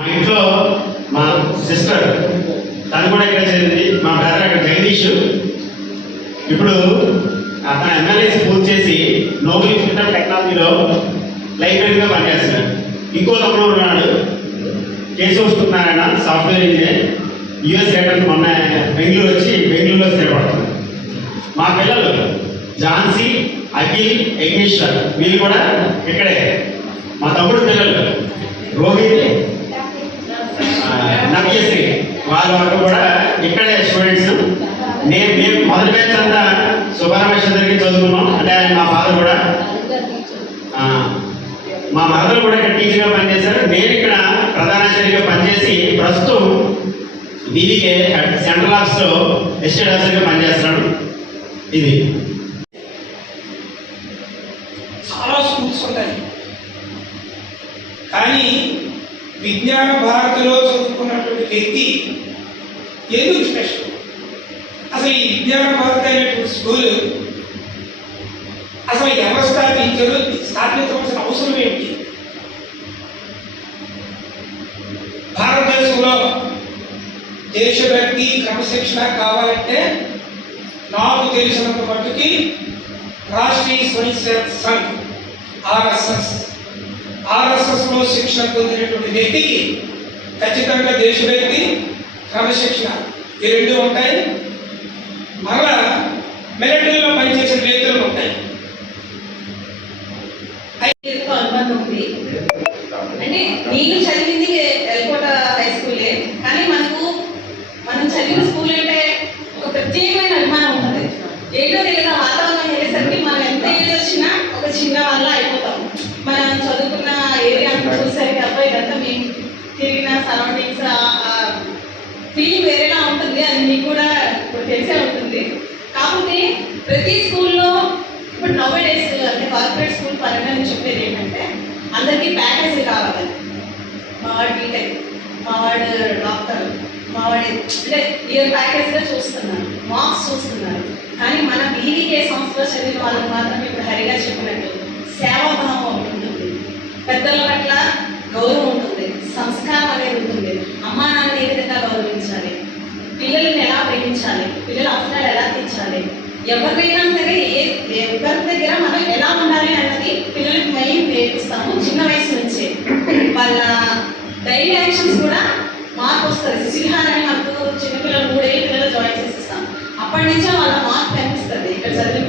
మా ఇంట్లో మా సిస్టర్ తను కూడా ఇక్కడ చదివింది. మా బ్రదర్ అక్కడ జగదీష్ ఇప్పుడు తన ఎమ్మెల్యేసి పూర్తి చేసి నోబెల్ ఇన్స్టిట్యూట్ ఆఫ్ టెక్నాలజీలో లైబ్రరీగా పనిచేస్తున్నాడు. ఇంకో తమ్ముడు ఉన్నాడు కేశవస్తున్నారాయణ, సాఫ్ట్వేర్ ఇంజనీర్, యుఎస్ రిటర్న్ మొన్న బెంగళూరులో స్థిరపడుతుంది. మా పిల్లలు ఝాన్సీ, అఖిల్, యజ్ఞేశ్వర్ వీళ్ళు కూడా ఇక్కడే. మా తమ్ముడు పిల్లలు రోహిత్, నవ్యశ్రీ వాళ్ళ వరకు కూడా ఇక్కడే స్టూడెంట్స్. మేము మొదటి బ్యాచ్ అంతా సుబ్రహ్మణ్య దగ్గరికి చదువుకున్నాం. అంటే మా ఫాదర్ కూడా, మా మదర్ కూడా ఇక్కడ టీచర్గా పనిచేశారు. నేను ఇక్కడ ప్రధానాచార్యగా పనిచేసి ప్రస్తుతం బీబీకే సెంట్రల్ ఆఫీస్లో ఎస్టేట్ ఆఫీసర్గా పనిచేస్తున్నాడు. ఇది చాలా స్కూల్స్ ఉంటాయి, కానీ విజ్ఞాన భారతిలో చదువుకున్నటువంటి వ్యక్తి ఎందుకు స్పెషల్? అసలు ఈ విజ్ఞాన భారతి అనేటువంటి స్కూల్ అసలు ఎవరు స్థాపించారు, స్థాపించవలసిన అవసరం ఏమిటి? భారతదేశంలో దేశభక్తి క్రమశిక్షణ కావాలంటే నాకు తెలిసినంత మట్టుకి రాష్ట్రీయ స్వయం సేవక్ సంఘ్ ఆర్ఎస్ఎస్లో శిక్షణ పొందినటువంటి వ్యక్తికి ఖచ్చితంగా దేశభక్తి క్రమశిక్షణ ఈ రెండు ఉంటాయి. మరలా మిలిటరీలో పనిచేసే వ్యక్తులు ఉంటాయి. అనుబంధం ఉంది. అంటే నేను చదివింది ఎల్కోట హై స్కూలే, కానీ మనం చదివిన స్కూల్ అంటే ఒక ప్రత్యేకమైన అభిమానం ఉంటుంది. ఏంటో తెలియదు, వాతావరణం వెళ్ళేసరికి మనం ఎంత ఏజ్ వచ్చినా ఒక చిన్న వాళ్ళ అయిపోతాం. మనం చదువుకున్న ఏరియా చూసేసరికి అబ్బాయి ఇదంతా మేము తిరిగిన సరౌండింగ్స్ ఫీలింగ్ వేరేలా ఉంటుంది. అది మీకు కూడా ఇప్పుడు తెలిసే ఉంటుంది. కాకపోతే ప్రతి స్కూల్లో ఇప్పుడు నౌ డేస్ అంటే కార్పొరేట్ స్కూల్ పరంగా నేను చెప్పేది ఏంటంటే అందరికీ ప్యాకేజీ కావాలి. మావాడు బీటెక్, మావాడు డాక్టర్, మావాడు అంటే ఇయర్ ప్యాకేజ్గా చూస్తున్నారు, మార్క్స్ చూస్తున్నారు. కానీ మన బీవీకే సంస్థలో చదివిన వాళ్ళకి మాత్రం ఇప్పుడు హరిగా చెప్పినట్టు సేవాభావం ఉంటుంది, పెద్దల పట్ల గౌరవం ఉంటుంది, సంస్కారం అనేది ఉంటుంది. అమ్మా నాన్న ఏ విధంగా గౌరవించాలి, పిల్లల్ని ఎలా ప్రేమించాలి, పిల్లల అవసరాలు ఎలా తీర్చాలి, ఎవరికైనా సరే ఎవరి దగ్గర మనం ఎలా ఉండాలి అన్నది పిల్లలకి మెయిన్ నేర్పిస్తాము చిన్న వయసు నుంచే. వాళ్ళ డైలీ యాక్షన్స్ కూడా మార్పు వస్తుంది. శిశువిహారాన్ని మనకు చిన్నపిల్లలు 3 ఏళ్ళ పిల్లలు జాయిన్ చేసిస్తాం. అప్పటి నుంచే వాళ్ళ మార్పు కనిపిస్తుంది. ఇక్కడ చదివే